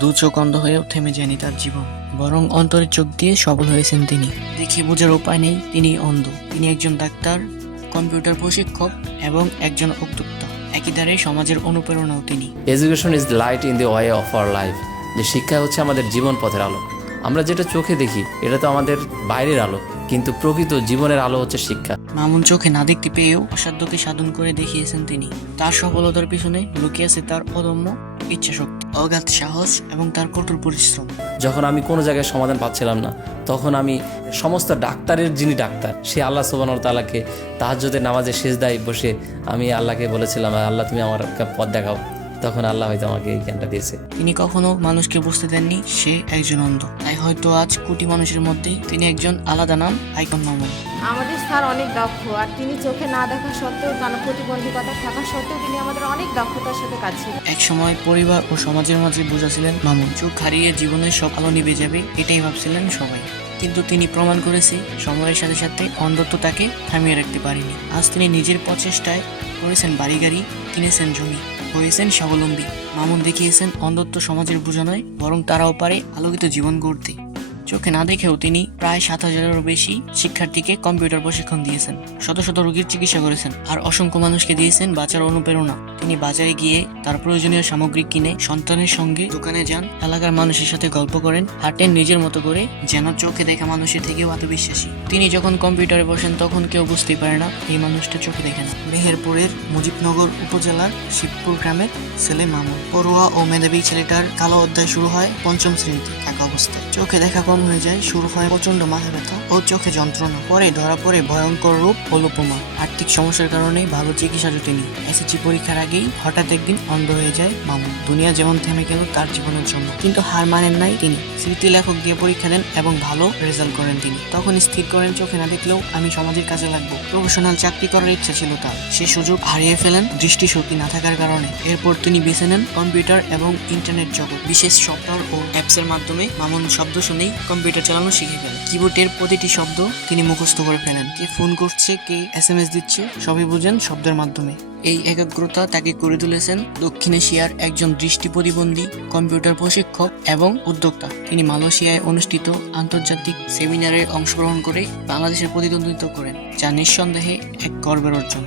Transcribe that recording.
দু চোখ অন্ধ হয়েও থেমে যায়নি তার জীবন, বরং অন্তরের চোখ দিয়ে সবল হয়েছেন তিনি। দেখে বোঝার উপায় নেই তিনি অন্ধ। তিনি একজন ডাক্তার, কম্পিউটার প্রশিক্ষক এবং একজন উদ্যোক্তা। একই ধারে সমাজের অনুপ্রেরণাও তিনি। Education is light in the way of our life. যে শিক্ষা হচ্ছে আমাদের জীবন পথের আলো। আমরা যেটা চোখে দেখি এটা তো আমাদের বাইরের আলো, কিন্তু প্রকৃত জীবনের আলো হচ্ছে শিক্ষা। মামুন চোখে না দেখতে পেয়েও অসাধ্যকে সাধন করে দেখিয়েছেন তিনি। তার সফলতার পিছনে লুকিয়ে আছে তার অদম্য ইচ্ছাশক্তি, অগাধ সাহস এবং তার কঠোর পরিশ্রম। যখন আমি কোনো জায়গায় সমাধান পাচ্ছিলাম না, তখন আমি সমস্ত ডাক্তারের যিনি ডাক্তার, সে আল্লাহ সুবহানাহু ওয়া তাআলাকে তাহাজ্জুদের নামাজে সিজদায় বসে আমি আল্লাহকে বলেছিলাম, আল্লাহ তুমি আমার পথ দেখাও। তখন আল্লাহ হয়তো আমাকে এই জ্ঞানটা দিয়েছে। তিনি কখনো মানুষকে বুঝতে দেননি সে একজন অন্ধ। তাই হয়তো আজ কোটি মানুষের মধ্যে তিনি একজন আলাদা নাম, আইকন মামুন। আমাদের স্যার অনেক দক্ষ, আর তিনি চোখে না দেখা সত্ত্বেও, তার প্রতিবন্ধকতা থাকা সত্ত্বেও তিনি আমাদের অনেক দক্ষতার সাথে কাজ ছিলেন। এক সময় পরিবার ও সমাজের মাঝে বোঝা ছিলেন মামুন। চোখ হারিয়ে জীবনের সব আলো নিভে যাবে, এটাই ভাবছিলেন সবাই। কিন্তু তিনি প্রমাণ করেছে সময়ের সাথে সাথে অন্ধত্ব তাকে থামিয়ে রাখতে পারেনি। আজ তিনি নিজের প্রচেষ্টায় করেছেন বাড়ি গাড়ি, কিনেছেন জমি, হয়েছেন স্বাবলম্বী। মামুন দেখিয়েছেন অন্ধত্ব সমাজের বোঝা নয়, বরং তারাও পারে আলোকিত জীবন গড়তে। চোখে না দেখেও তিনি প্রায় 7,000-এরও বেশি শিক্ষার্থীকে কম্পিউটার প্রশিক্ষণ দিয়েছেন, শত শত রোগীর চিকিৎসা করেছেন, আর অসংখ্য মানুষকে দিয়েছেন বাঁচার অনুপ্রেরণা। তিনি বাজারে গিয়ে তার প্রয়োজনীয় সামগ্রী কিনে সন্তানের সঙ্গে দোকানে যান, এলাকার মানুষের সাথে গল্প করেন, হাঁটেন নিজের মতো করে, যেন চোখে দেখা মানুষের থেকেও আত্মবিশ্বাসী। তিনি যখন কম্পিউটারে বসেন তখন কেউ বুঝতেই পারে না এই মানুষটা চোখে দেখে না। মেহেরপুরের মুজিবনগর উপজেলার শিবপুর গ্রামের ছেলে মামুন। পড়ুয়া ও মেধাবী ছেলেটার কালো অধ্যায় শুরু হয় 5ম শ্রেণীতে থাকা অবস্থায়। চোখে দেখা কম হয়ে যায়, শুরু হয় প্রচন্ড মাথা ব্যথা ও চোখে যন্ত্রণা। পরে ধরা পড়ে ভয়ঙ্কর রূপ হলোপমা। আর্থিক সমস্যার কারণে ভালো চিকিৎসা জুটেনি। এসএসসি পরীক্ষার আগেই হঠাৎ একদিন অন্ধ হয়ে যায় মামুন। দুনিয়া যেমন থেমে গেল তার জীবনের জন্য, কিন্তু হার মানেন নাই তিনি। স্মৃতি লেখক দিয়ে পরীক্ষা দেন এবং ভালো রেজাল্ট করেন তিনি। তখন স্থির করেন চোখে না দেখলেও আমি সমাজের কাজে লাগবো। প্রফেশনাল চাকরি করার ইচ্ছা ছিল তার, সে সুযোগ হারিয়ে ফেলেন দৃষ্টিশক্তি না থাকার কারণে। এরপর তিনি বেছে নেন কম্পিউটার এবং ইন্টারনেট জগৎ। বিশেষ সফটওয়্যার ও অ্যাপসের মাধ্যমে মামুন শব্দ শুনেই কম্পিউটার চালানো শিখে ফেলেন। কিবোর্ডের প্রতিটি শব্দ তিনি মুখস্থ করে ফেলেন। কে ফোন করছে, কে SMS দিচ্ছে, সবই বুঝেন শব্দের মাধ্যমে। এই একাগ্রতা তাকে করে তুলেছেন দক্ষিণ এশিয়ার একজন দৃষ্টি প্রতিবন্ধী কম্পিউটার প্রশিক্ষক এবং উদ্যোক্তা। তিনি মালয়েশিয়ায় অনুষ্ঠিত আন্তর্জাতিক সেমিনারে অংশগ্রহণ করে বাংলাদেশের প্রতিদ্বন্দ্বিতা করেন, যা নিঃসন্দেহে এক গর্বের অর্জন।